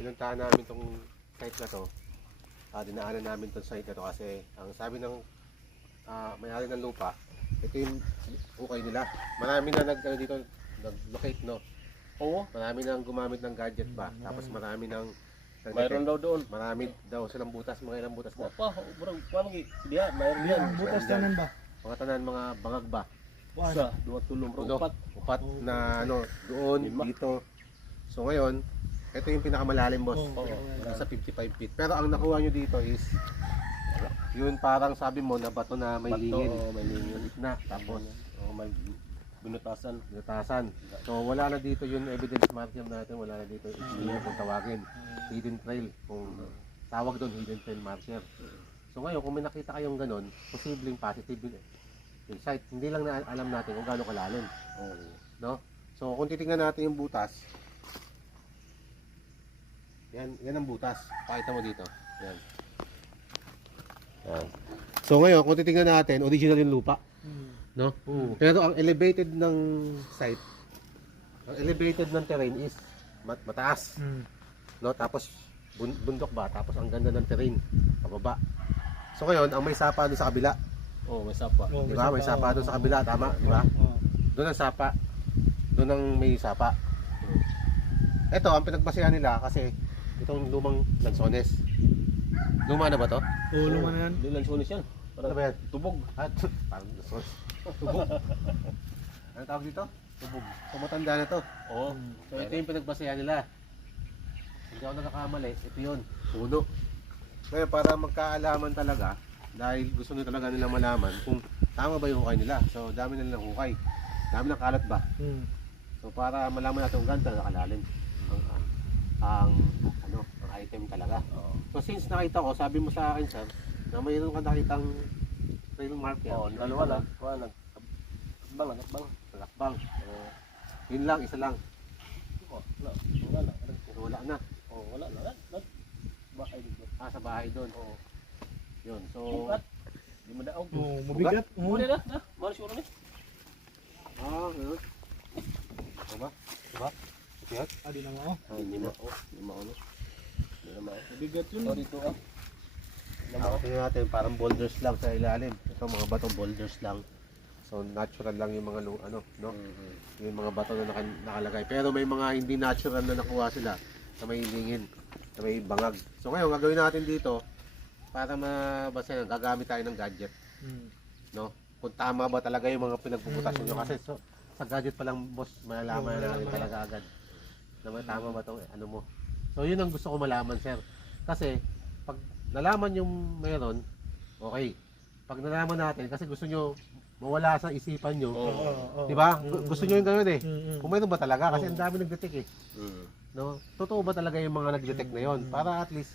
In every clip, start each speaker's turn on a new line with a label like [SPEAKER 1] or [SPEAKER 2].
[SPEAKER 1] pinuntahan namin tong site na to, ah, dinaanan namin tong site na to kasi ang sabi ng ah, may-ari ng lupa, ito yung hukay nila. Marami na nag, ano dito, nag-locate, no?
[SPEAKER 2] Oo.
[SPEAKER 1] Marami nang gumamit ng gadget ba? Tapos marami nang
[SPEAKER 2] Mayroon daw doon.
[SPEAKER 1] Marami daw silang butas, mga ilang butas na.
[SPEAKER 2] Wapa, burang kuan gi. Diya, mayroon yan.
[SPEAKER 3] Butas tanan ba?
[SPEAKER 1] Mga tanan, mga bangag ba?
[SPEAKER 2] Sa dua tulong
[SPEAKER 1] Uno.
[SPEAKER 2] rupat.
[SPEAKER 1] Upat na ano, doon, dito. So ngayon, ito yung pinakamalalim boss.
[SPEAKER 3] Oo.
[SPEAKER 1] Nasa 55 feet. Pero ang nakuha nyo dito is yun parang sabi mo na bato na may
[SPEAKER 2] Bato,
[SPEAKER 1] lingin.
[SPEAKER 2] oo, may lingin.
[SPEAKER 1] Na, tapos
[SPEAKER 2] Oh, may binutasan.
[SPEAKER 1] natasan. So wala na dito yung evidence marker natin, wala na dito yung engineer kung tawagin. Hidden trail, kung tawag doon hidden trail marker. So ngayon, kung may nakita kayong ganun, posibleng positive yun eh. Yung site, hindi lang na alam natin kung gaano kalalim.
[SPEAKER 2] Oo.
[SPEAKER 1] No? So kung titingnan natin yung butas, yan, yan ang butas. Pakita mo dito. Yan. Yan. So ngayon, kung titingnan natin, original yung lupa. No?
[SPEAKER 2] Oo.
[SPEAKER 1] Pero ang elevated ng site, ang elevated ng terrain is mat- mataas.
[SPEAKER 3] Mm.
[SPEAKER 1] No? Tapos bun- bundok ba? Tapos ang ganda ng terrain, pababa. So ngayon, ang may sapa doon sa kabila.
[SPEAKER 2] Oh, may sapa.
[SPEAKER 3] Oo,
[SPEAKER 1] Di ba? May sapa doon sa kabila, tama? Di ba?
[SPEAKER 3] Oo.
[SPEAKER 1] Doon ang sapa. Doon ang may sapa. Ito, ang pinagbasehan nila kasi itong lumang lansones. Luma na ba to?
[SPEAKER 3] Oo, luma na yan.
[SPEAKER 2] Di lang sunis yan.
[SPEAKER 1] Ano
[SPEAKER 2] Parang
[SPEAKER 1] ba yan?
[SPEAKER 2] tubog.
[SPEAKER 1] Ah, parang lansones. Tubog. ano tawag dito? Tubog. So matanda na to.
[SPEAKER 2] Oo.
[SPEAKER 1] So ito yung pinagbasehan nila. Hindi ako nagkakamali, ito yun. Puno. Ngayon, para magkaalaman talaga, dahil gusto nyo talaga nila malaman kung tama ba yung hukay nila. So, dami na nilang hukay. Dami ng kalat ba?
[SPEAKER 3] Mm.
[SPEAKER 1] So, para malaman natin kung ganda nakalalim ang, ano, ang item talaga.
[SPEAKER 2] Oo.
[SPEAKER 1] So, since nakita ko, sabi mo sa akin, sir, na mayroon ka nakitang trail mark yan.
[SPEAKER 2] Oo, dalawa lang. Kuha nag Bang, nagbang.
[SPEAKER 1] Lakbang. So, yun lang, isa lang.
[SPEAKER 2] Oh, wala. Wala na.
[SPEAKER 1] So, wala na.
[SPEAKER 2] Oh, wala na. Wala. Wala. Bakay dito.
[SPEAKER 1] Ah, sa bahay doon.
[SPEAKER 2] Oo.
[SPEAKER 1] Yun. So.
[SPEAKER 2] Di mo daog.
[SPEAKER 3] Oo, mabigat. Oo.
[SPEAKER 2] Muna na. Na. Mara siguro ni.
[SPEAKER 1] Ah, ganun. Diba? Diba? Yan?
[SPEAKER 3] Ah, di na mo.
[SPEAKER 2] Ay, hindi na. Oh, hindi mo ano. Hindi na mao.
[SPEAKER 3] Mabigat yun.
[SPEAKER 2] Oh, dito ah. Mao.
[SPEAKER 1] Tingnan natin, parang boulders lang sa ilalim. Ito mga bato boulders lang. So natural lang yung mga lu- ano, no?
[SPEAKER 2] Mhm.
[SPEAKER 1] Yung mga bato na naka, nakalagay. Pero may mga hindi natural na nakuha sila na may lingin, na may bangag. So ngayon, gagawin natin dito para mabasa gagamit tayo ng gadget,
[SPEAKER 3] Mm.
[SPEAKER 1] no? Kung tama ba talaga yung mga pinagpuputas nyo kasi so, sa gadget pa lang boss, malalaman na natin talaga agad na may tama ba tong ano mo. So yun ang gusto ko malaman sir. Kasi pag nalaman yung meron, okay. Pag nalaman natin, kasi gusto nyo mawala sa isipan nyo,
[SPEAKER 2] Oo.
[SPEAKER 3] Oo, oo.
[SPEAKER 1] di ba?
[SPEAKER 3] Mm,
[SPEAKER 1] Gu-
[SPEAKER 3] mm,
[SPEAKER 1] Gusto nyo yung gano'n eh.
[SPEAKER 3] mm, mm.
[SPEAKER 1] Kung meron ba talaga, kasi ang dami nagdetect eh.
[SPEAKER 2] Mhm.
[SPEAKER 1] No? Totoo ba talaga yung mga nagdetect na yon Para at least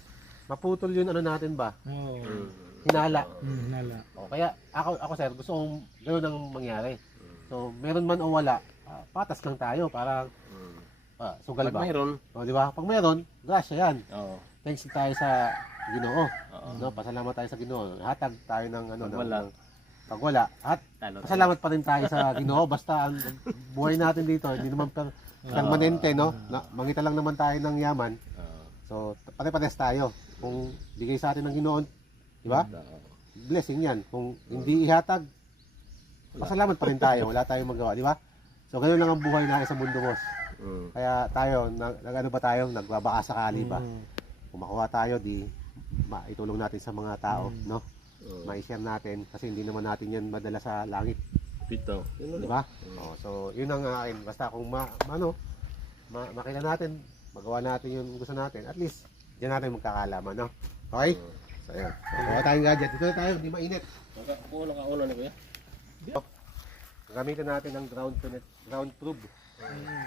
[SPEAKER 1] maputol yun ano natin ba?
[SPEAKER 3] Oo.
[SPEAKER 2] Mhm.
[SPEAKER 1] Hinala.
[SPEAKER 3] Mm, nala.
[SPEAKER 1] O, kaya ako, ako sir, gusto kong gano'n ang mangyari. So, meron man o wala, ah, patas lang tayo para. Ah, sugal
[SPEAKER 2] Pag
[SPEAKER 1] ba?
[SPEAKER 2] mayroon.
[SPEAKER 1] O, di ba? Pag meron, grasya yan.
[SPEAKER 2] Oo.
[SPEAKER 1] Thanks tayo sa Ginoo.
[SPEAKER 2] Oo.
[SPEAKER 1] No, pasalamat tayo sa Ginoo. Hatag tayo ng ano,
[SPEAKER 2] Pag
[SPEAKER 1] ng-
[SPEAKER 2] wala.
[SPEAKER 1] pag wala. At
[SPEAKER 2] Talo.
[SPEAKER 1] pasalamat pa rin tayo sa Ginoo basta ang buhay natin dito hindi naman per, permanente, no? Na, mangita lang naman tayo ng yaman.
[SPEAKER 2] Oo.
[SPEAKER 1] So, pare-pares tayo. Kung bigay sa atin ng Ginoo, di ba?
[SPEAKER 2] Oo.
[SPEAKER 1] Blessing 'yan. Kung hindi ihatag, pasalamat pa rin tayo. Wala tayong magawa, di ba? So, ganun lang ang buhay natin sa mundo, boss.
[SPEAKER 2] Mhm.
[SPEAKER 1] Kaya tayo, nag, nag- ano ba tayo? Nagbabaka sakali ba?
[SPEAKER 3] Mm.
[SPEAKER 1] Kung makuha tayo, di maitulong natin sa mga tao,
[SPEAKER 3] Mm.
[SPEAKER 1] no?
[SPEAKER 2] Oo.
[SPEAKER 1] Ma-share natin kasi hindi naman natin 'yan madala sa langit,
[SPEAKER 2] Pito.
[SPEAKER 1] Di ba? Oh, so, 'yun ang akin. Basta kung ma, ano, ma, makita natin, magawa natin 'yung gusto natin, at least diyan natin magkakalaman, no? Okay?
[SPEAKER 2] Oo.
[SPEAKER 1] So, ayun. So, gawa tayong gadget. Dito na tayo, hindi mainit.
[SPEAKER 2] Ako lang kauna ni kuya.
[SPEAKER 1] Gamitin natin ng ground ground proof.
[SPEAKER 3] Mm.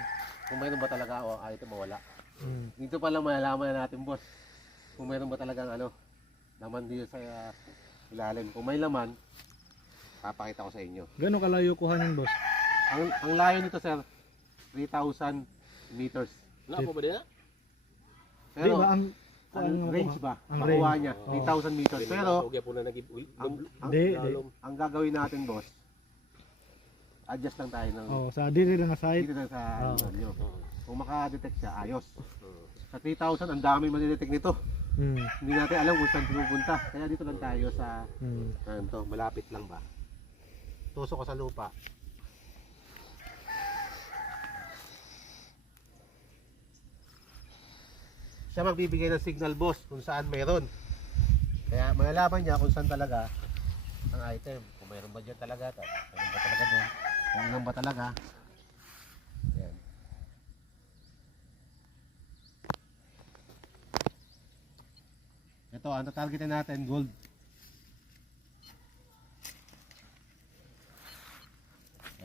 [SPEAKER 1] Kung mayroon ba talaga o ay ito mawala.
[SPEAKER 3] Mm.
[SPEAKER 1] Dito pa lang malalaman na natin, boss. Kung mayroon ba talagang ano, laman dito sa uh, ilalim. Kung may laman, papakita ko sa inyo.
[SPEAKER 3] Gano'ng kalayo kuha niyan, boss?
[SPEAKER 1] Ang, ang layo nito, sir, 3,000 meters.
[SPEAKER 2] Wala po ba din ah?
[SPEAKER 3] Di
[SPEAKER 1] Pero,
[SPEAKER 3] ba ang
[SPEAKER 1] ang
[SPEAKER 3] ano
[SPEAKER 1] range ba?
[SPEAKER 3] Ang
[SPEAKER 1] Makuha
[SPEAKER 3] range.
[SPEAKER 1] niya,
[SPEAKER 3] Oo.
[SPEAKER 1] 3,000 meters. Pero,
[SPEAKER 2] Huwag po na nag
[SPEAKER 1] ang, ang,
[SPEAKER 3] Di, di.
[SPEAKER 1] ang gagawin natin, boss, adjust lang tayo ng
[SPEAKER 3] Oh, sa diri na na site.
[SPEAKER 1] dito na sa
[SPEAKER 3] Oo.
[SPEAKER 1] ano nyo. Kung makadetect siya, ayos. Sa 3,000, ang dami manidetect nito.
[SPEAKER 3] Hmm.
[SPEAKER 1] Hindi natin alam kung saan pinupunta. Kaya dito lang tayo sa,
[SPEAKER 3] Hmm.
[SPEAKER 1] ano to, malapit lang ba. Tusok ko sa lupa. Siya magbibigay ng signal boss kung saan meron. Kaya malalaman niya kung saan talaga ang item. Kung meron ba dyan talaga, ta- meron ba talaga doon, ilan ba talaga. Yan. Ito, ang tatargetin natin, gold.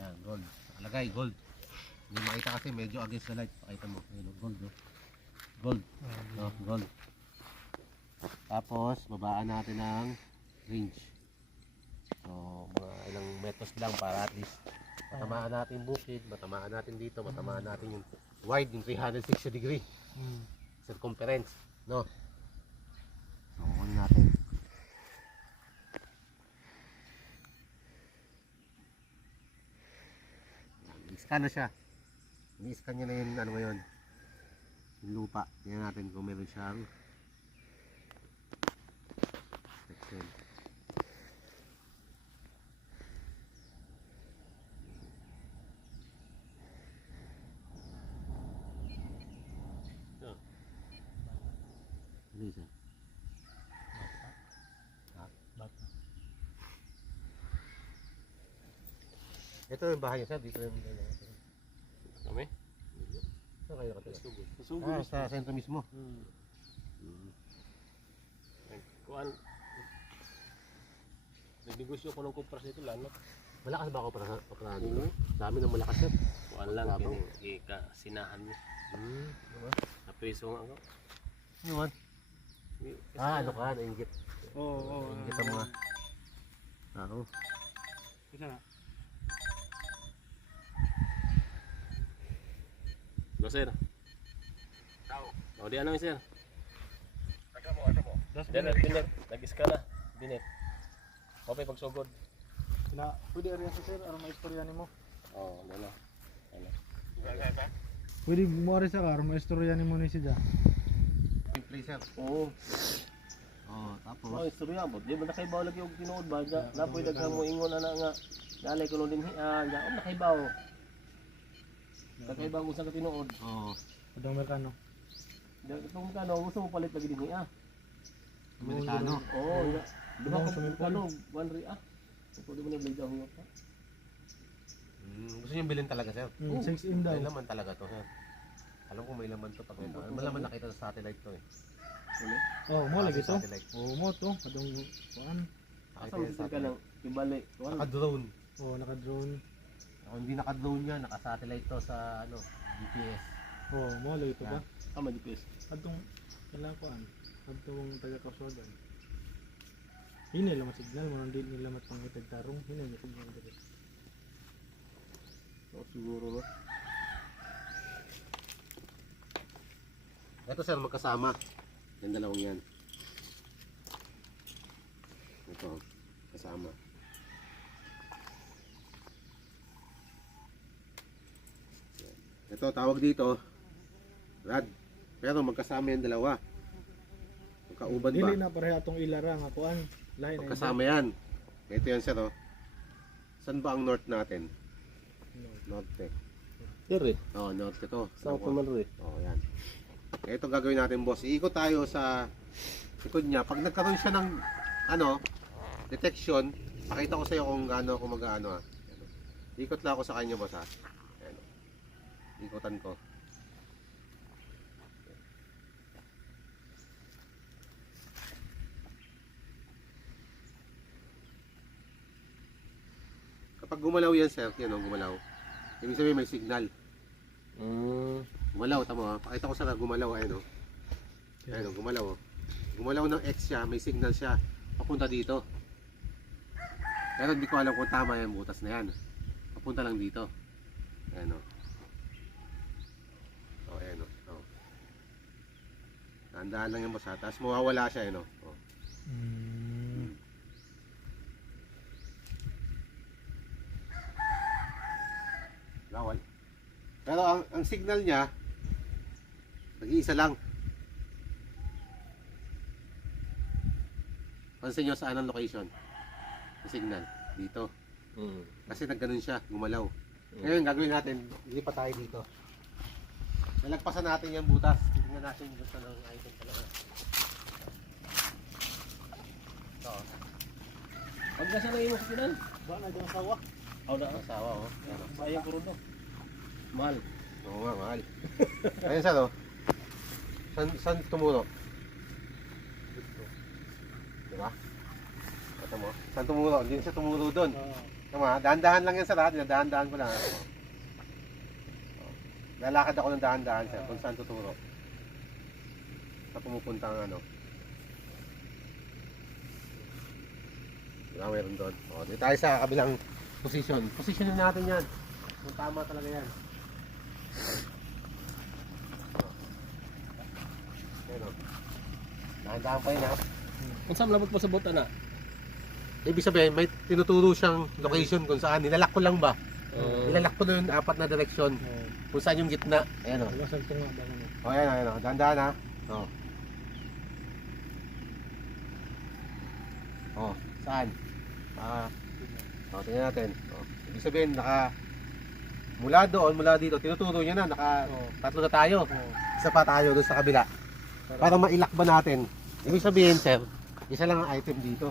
[SPEAKER 1] Yan, gold. Nakalagay, gold. Hindi makita kasi medyo against the light. Pakita mo. Ayun, oh, gold. Oh. Gold. No, gold. Tapos, babaan natin ng range. So, mga ilang meters lang para at least matamaan natin bukid, matamaan natin dito, matamaan natin yung wide, yung 360 degree
[SPEAKER 3] Hmm.
[SPEAKER 1] circumference. No? So, kunin natin. Yan, I-scan na siya. I-scan niya na yung ano ngayon. Yung lupa. Tingnan natin kung meron siyang section. Ano isa? Ito yung bahay niya sir, dito yung
[SPEAKER 2] Kami?
[SPEAKER 1] Saan kayo nakatira? Ah, sa sentro mismo.
[SPEAKER 2] Hmm. Kuan. Nagnegosyo ko ng kupras nito lalo.
[SPEAKER 1] Malakas ba ako para sa para dito?
[SPEAKER 2] Oo.
[SPEAKER 1] Dami ng malakas sir.
[SPEAKER 2] Kuan lang kini ika sinahan niya.
[SPEAKER 1] Hmm. Diba?
[SPEAKER 2] Napriso nga ako.
[SPEAKER 1] Ano man? Ah, ano ka? Nainggit.
[SPEAKER 3] Oo, oo.
[SPEAKER 1] Nainggit ang mga tao.
[SPEAKER 3] Isa na.
[SPEAKER 2] Go sir. O di ano sir?
[SPEAKER 3] Das
[SPEAKER 2] Dinner, dinner. Nag-iska na. Dinner. Okay, pagsugod.
[SPEAKER 3] na pwede rin sa sir ano may istorya nimo.
[SPEAKER 2] Oo, oh, ano. Ano.
[SPEAKER 3] Pwede mo rin sa kar may istorya nimo ni siya.
[SPEAKER 1] Place sir.
[SPEAKER 2] Oo.
[SPEAKER 1] Oh, tapos.
[SPEAKER 2] Oh, istorya mo. Di ba nakaibaw lagi yung tinuod ba? Ja, napoy daghang mo ingon ana nga. Nalay ko no din ah, ja, oh, nakaibaw. Nakaibaw mo sa.
[SPEAKER 1] Oh,
[SPEAKER 3] Adong Merkano.
[SPEAKER 2] Da itong kano gusto mo palit lagi din ah.
[SPEAKER 1] Amerikano.
[SPEAKER 2] Oo, ja. Di ba
[SPEAKER 3] Ano,
[SPEAKER 2] kung
[SPEAKER 3] sumilpon?
[SPEAKER 2] ano, one ri ah. Pwede mo na blade ha.
[SPEAKER 1] Mm, gusto niyo bilhin talaga sir.
[SPEAKER 3] Hmm, 6 in daw.
[SPEAKER 1] May laman talaga to sir. Alam ko may laman to pag. Ano laman nakita sa satellite to eh.
[SPEAKER 2] Ano?
[SPEAKER 3] Oh, mo lagi
[SPEAKER 1] Sa
[SPEAKER 3] to. Oh, mo to. Adong kuan.
[SPEAKER 2] Asa mo
[SPEAKER 1] yung
[SPEAKER 2] ka lang ibali. Kuan.
[SPEAKER 1] Naka-drone.
[SPEAKER 3] Oh, naka-drone.
[SPEAKER 1] Kung hindi naka-drone yan, naka-satellite to sa ano, GPS.
[SPEAKER 3] Oh, mo lagi to ba?
[SPEAKER 2] Tama GPS.
[SPEAKER 3] Adong kala kuan. Adong taga Kaswagan. Hindi nila signal mo hindi nila matpangitag tarong. Hindi nila signal dito.
[SPEAKER 2] Oh, siguro no.
[SPEAKER 1] Ito sir, magkasama. Yung dalawang yan. Ito, kasama. Ito, tawag dito, rad. Pero magkasama yung dalawa. Magkauban ba?
[SPEAKER 3] Dili na pareha atong ilara nga kuan. Lain
[SPEAKER 1] Magkasama yan. Ito yan sir, oh. Saan ba ang north natin? Norte.
[SPEAKER 2] Dire.
[SPEAKER 1] Oh, norte to.
[SPEAKER 2] South naman ri.
[SPEAKER 1] Oh, yan. Ito gagawin natin, boss. Iikot tayo sa ikot niya. Pag nagkaroon siya ng ano, detection, pakita ko sa iyo kung gaano ako mag-ano ah. Yan. Ikot lang ako sa kanya, boss ha. Ikutan ko. Kapag gumalaw yan, sir, yan o, gumalaw. Ibig sabihin may signal.
[SPEAKER 2] Mm.
[SPEAKER 1] Gumalaw, tama ha. Pakita ko sa gumalaw, ayun o. Ayun o, gumalaw o. Gumalaw ng X siya, may signal siya. Papunta dito. Pero hindi ko alam kung tama yung butas na yan. Papunta lang dito. Ayan o. O, Dahan-dahan lang yung boss. Tapos mawawala siya eh, no?
[SPEAKER 3] Oh.
[SPEAKER 1] Hmm. Pero ang, ang signal niya, nag-iisa lang. Pansin nyo saan ang location? Ang signal. Dito.
[SPEAKER 2] Mm.
[SPEAKER 1] Kasi nagganon siya, gumalaw. Hmm. Ngayon, gagawin natin, hindi pa tayo dito. Nalagpasan natin yung butas. Tingnan natin yung gusto ng item talaga. Ito.
[SPEAKER 2] Pag nasa na yung sinan,
[SPEAKER 3] Ba na dyan sawa?
[SPEAKER 2] aw na,
[SPEAKER 1] Asawa, oh. Yan, oh.
[SPEAKER 2] sayang ko rin no. Mahal.
[SPEAKER 1] Oo nga, mahal. Ayun saan, oh. San, saan tumulo? Diba? Ito mo. Saan tumulo? Hindi siya tumulo doon.
[SPEAKER 3] Oo.
[SPEAKER 1] Tama, dahan-dahan lang yan sa lahat. Dahan-dahan ko lang. Oh. Lalakad ako ng dahan-dahan sir kung saan tuturo. Sa pumupunta ang ano. Diba, meron doon. O, dito tayo sa kabilang position. Positionin natin yan. Kung tama talaga yan. O. Ayan o. Dahan-dahan pa yun ha.
[SPEAKER 2] Kung saan labot mo sa buta na?
[SPEAKER 1] Ibig sabihin, may tinuturo siyang location kung saan. Nilalak ko lang ba?
[SPEAKER 2] Uh,
[SPEAKER 1] Nilalak ko yung apat na direksyon.
[SPEAKER 3] Oo.
[SPEAKER 1] Kung saan yung gitna. Ayan o.
[SPEAKER 3] Wala sa tunga?
[SPEAKER 1] O, ayan, ayan o. Dahan-dahan ha. O. O, saan? Ah, o, tingnan natin. O, ibig sabihin, naka... Mula doon, mula dito, tinuturo niya na, naka
[SPEAKER 3] Oo.
[SPEAKER 1] tatlo na tayo.
[SPEAKER 3] Oo.
[SPEAKER 1] Isa pa tayo doon sa kabila. Para mailak ba natin? Ibig sabihin, sir, isa lang ang item dito.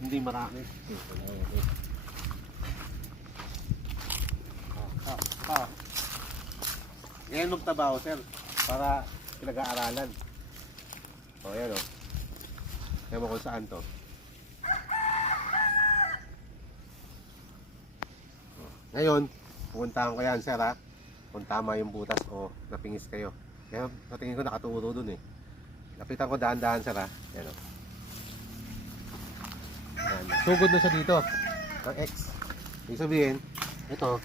[SPEAKER 1] Hindi marami. Ah, ah, ah. Ngayon magtabaho, sir, para pinag-aaralan. O, yan o. Ewan ko kung saan to. Ngayon, pupuntahan ko yan, sir, ha? Kung tama yung butas o napingis kayo. Kaya sa tingin ko nakaturo dun eh. Lapitan ko daan-daan, sir, ha? Yan o. Yan. Sugod na siya dito. Ang X. Ibig sabihin, ito,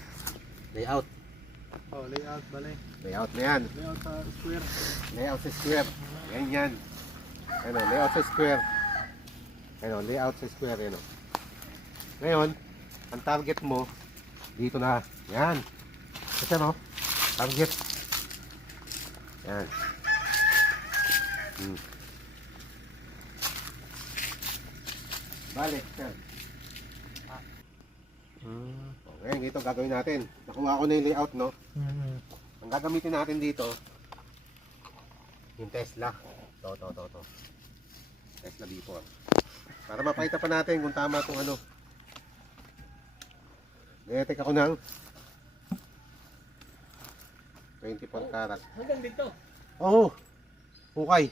[SPEAKER 1] layout.
[SPEAKER 3] Oh, layout bale.
[SPEAKER 1] Layout na yan.
[SPEAKER 3] Layout sa square.
[SPEAKER 1] Layout sa square. Yan yan. Ano, layout sa square. Ano, layout sa square. Ano. Ngayon, ang target mo, dito na. Yan. Kasi ano, target. Yan. Hmm. Balik, sir.
[SPEAKER 3] Hmm.
[SPEAKER 1] Okay, ito gagawin natin. Nakuha ko na yung layout, no?
[SPEAKER 3] Mm-hmm.
[SPEAKER 1] Ang gagamitin natin dito, yung Tesla. To, to, to, to. Tesla B4. Para mapakita pa natin kung tama itong ano. Netek ako ng 24 karat.
[SPEAKER 2] hanggang dito.
[SPEAKER 1] Oo. Hukay.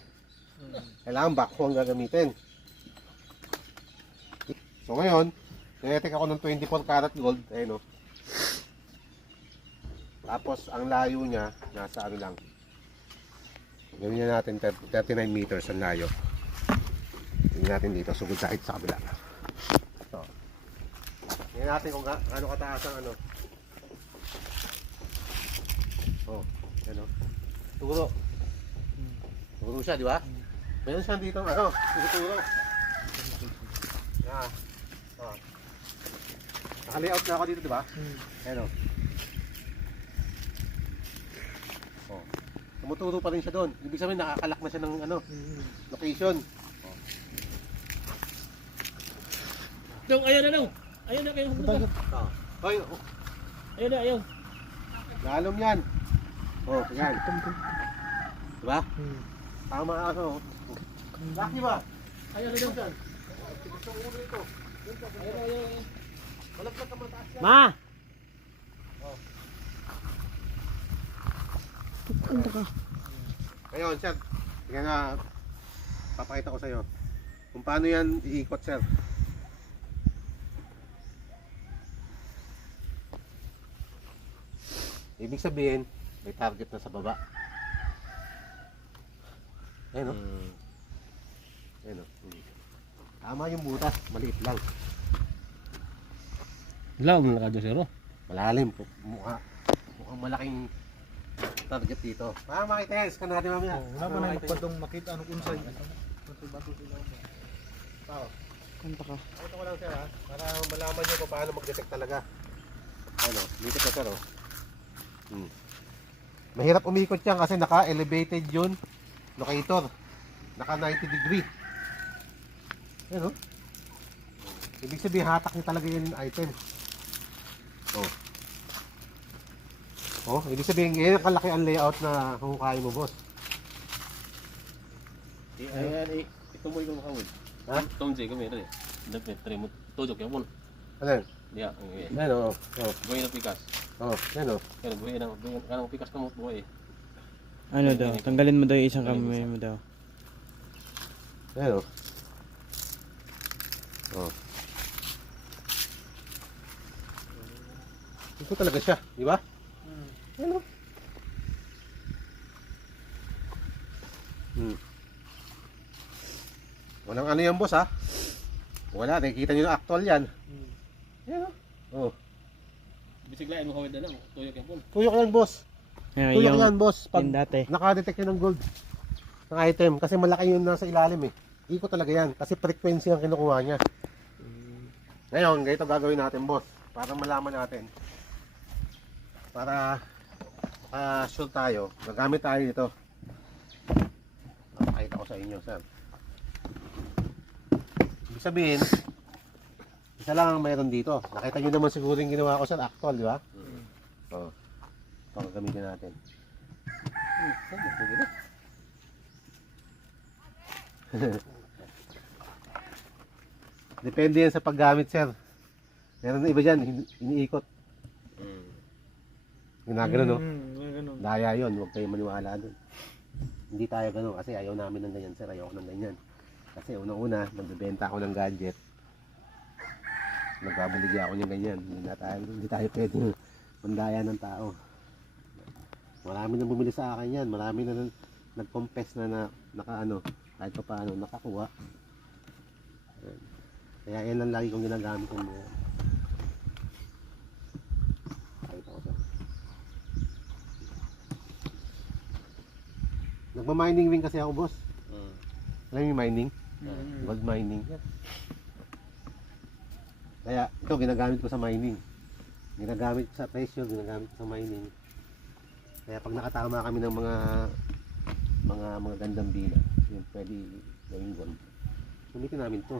[SPEAKER 1] Kailangan backhoe ang gagamitin. So ngayon, netek ako ng 24 karat gold. Ayun o. Tapos ang layo niya, nasa ano lang. Gawin niya natin 30 39 meters ang layo. Tingnan natin dito, sugod sa sa kabila. Tingnan natin kung ga- gaano kataas ang ano. Oh, ano. Turo. Turo siya, di ba? Meron siya dito, ano, turo. Yan. Oh. Naka-layout na ako dito, di ba?
[SPEAKER 3] Hmm.
[SPEAKER 1] Ano? Oh. Tumuturo pa rin siya doon. Ibig sabihin nakakalak na siya ng ano,
[SPEAKER 3] Mm-hmm.
[SPEAKER 1] location.
[SPEAKER 2] Dong, ayaw na dong. Ayaw na kayo.
[SPEAKER 1] Oh. Hoy, oh,
[SPEAKER 2] Ayaw na, ayaw.
[SPEAKER 1] lalom yan. Oh, yan. Diba?
[SPEAKER 3] Hmm.
[SPEAKER 1] Tama ano. Laki ba?
[SPEAKER 2] Ayaw na. Ayaw na, ayaw na.
[SPEAKER 1] Malaglag ka mataas yan.
[SPEAKER 2] Ma!
[SPEAKER 1] Ngayon, sir. Tingnan na. Papakita ko sa'yo. Kung paano yan iikot, sir. Ibig sabihin, may target na sa baba. Ayun o. Ayun o. Tama yung butas, maliit lang.
[SPEAKER 2] Ilaw mo na ka zero.
[SPEAKER 1] Malalim po. Mukha. Mukhang malaking target dito. Ah, makita yan. Scan natin mamaya.
[SPEAKER 3] Oh, wala pa na magpadong makita ano kung saan. Bato-bato sila.
[SPEAKER 1] Tao. Kanta ka. Ito ko lang sir ha. Para malaman nyo kung paano mag-detect talaga. Ano, dito ka sir oh. Hmm. Mahirap umikot yan kasi naka-elevated yun locator. Naka 90 degree. Yan oh. Ibig sabihin, hatak niya talaga yung item. Oh. Oh, ibig sabihin, yan ang kalaki ang layout na huhukayin mo, boss.
[SPEAKER 2] Eh, ayan, eh. Ito mo yung makawid.
[SPEAKER 1] Ha?
[SPEAKER 2] Ito mo kami, rin. Dapat, try mo. Tujok yan mo.
[SPEAKER 1] Ano yan? Yan oh. Oh,
[SPEAKER 2] Buhay ng pikas.
[SPEAKER 1] Oh. Yan oh.
[SPEAKER 2] Kaya buhay ng, buhay ng pikas ka mo, buhay.
[SPEAKER 4] Ano daw? Tanggalin mo daw yung isang kamay mo daw.
[SPEAKER 1] Yan oh. Oh. Ito talaga siya, di ba? Ano? Hmm. Walang ano yan, boss, ha? Wala, nakikita nyo na actual yan. Yan, oh. Oh.
[SPEAKER 2] Bisig lain mo kawid na lang. Tuyok yan po.
[SPEAKER 1] Tuyok yan, boss.
[SPEAKER 4] Ayan,
[SPEAKER 1] Tuyok
[SPEAKER 4] yung,
[SPEAKER 1] yan, boss. Pag
[SPEAKER 4] yung dati.
[SPEAKER 1] nakadetect yun ng gold ng item, kasi malaki yun nasa ilalim eh. Iko talaga yan, kasi frequency ang kinukuha niya. Ngayon, ganito gagawin natin, boss. Para malaman natin. Para uh, sure tayo, gagamit tayo dito. Papakita ko sa inyo, sir. Ibig sabihin, isa lang ang mayroon dito. Nakita nyo naman siguro yung ginawa ko, sir, actual, di ba? Oo. Ito ang gamitin natin. Depende yan sa paggamit, sir. Meron na iba dyan, iniikot. Ginagano, no?
[SPEAKER 3] Mm, mga ganun.
[SPEAKER 1] Daya yun, huwag kayo maniwala dun. Hindi tayo gano'n kasi ayaw namin ng ganyan, sir. Ayaw ko ng ganyan. Kasi unang-una, nagbebenta ako ng gadget. Nagbabaligya ako ng ganyan. Hindi, na tayo, hindi tayo pwede mandaya ng tao. Marami na bumili sa akin yan. Marami na nag- nag-confess na na naka ano, kahit pa paano, nakakuha. Kaya yan ang lagi kong ginagamit yung mga. Kahit ako. Nagma-mining rin kasi ako, boss. Alam mo yung mining?
[SPEAKER 3] Mm.
[SPEAKER 1] Gold mining. Kaya ito ginagamit ko sa mining. Ginagamit ko sa presyo, ginagamit ko sa mining. Kaya pag nakatama kami ng mga mga mga gandang bila, yun pwede gawing gold. Gamitin namin to.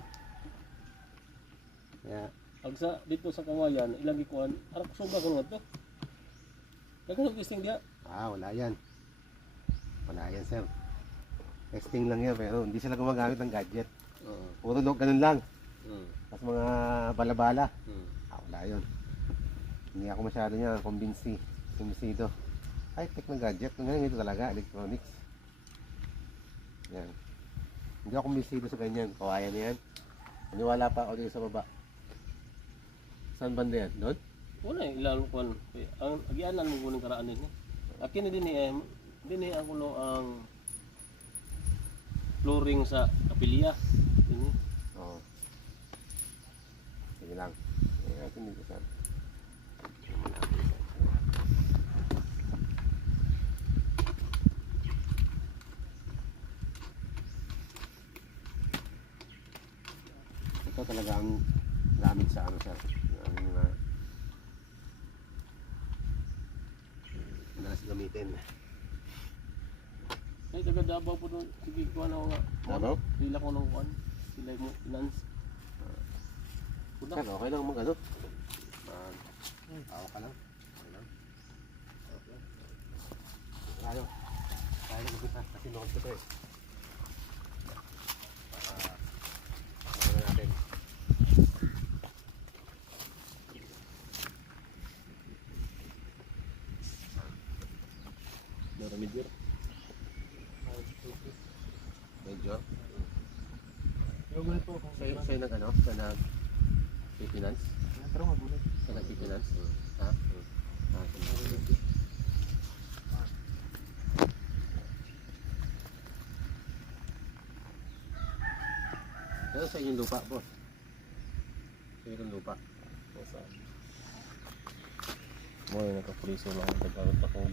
[SPEAKER 1] Kaya
[SPEAKER 2] Pag sa dito sa kawayan, ilang gikuan, arak suba ko nga to. Nagkano kisting diya?
[SPEAKER 1] ah, wala yan. Wala yan, sir. Testing lang yan, pero hindi sila gumagamit ng gadget.
[SPEAKER 2] Oo.
[SPEAKER 1] Puro no, ganun lang.
[SPEAKER 2] Mm.
[SPEAKER 1] Tapos mga balabala.
[SPEAKER 2] Mm.
[SPEAKER 1] Ah, wala yun. Hindi ako masyado niya kumbinsi. Kumbinsido. High tech ng gadget. Ngayon ito talaga, electronics. Yan. Hindi ako kumbinsido sa ganyan. Kawayan na yan. Maniwala pa ako dito sa baba. Saan banda yan? Doon?
[SPEAKER 2] Wala eh, kuan. Ang agianan mo guning karaan din. Akin din eh, din eh ang kulo ang flooring sa kapilya. Ini.
[SPEAKER 1] Oo. Sige lang. Eh, natin dito sa... Ito talaga ang gamit sa ano sir. Ang mga Manas gamitin.
[SPEAKER 2] Ay taga Davao po doon. Sige kuan ako nga.
[SPEAKER 1] Davao?
[SPEAKER 2] Sila ko nung kuan. Sila mo finance. Kuda.
[SPEAKER 1] Sir, okay lang mag ano? Mag... Tao ka lang. Okay lang. Okay. Tayo. Tayo nag-upisa kasi noon ko to eh. Para... Ano.
[SPEAKER 2] Dora media.
[SPEAKER 1] Medyo.
[SPEAKER 3] Po.
[SPEAKER 1] Sa'yo, sa'yo nag ano? Sa'yo nag... Finance?
[SPEAKER 3] Pero magulit.
[SPEAKER 1] Sa'yo nag finance? Ha? Ah, sige. Pero sa inyong lupa, boss. Sa inyong lupa.
[SPEAKER 2] Mo yung nakapuliso lang. Nagkaroon pa kong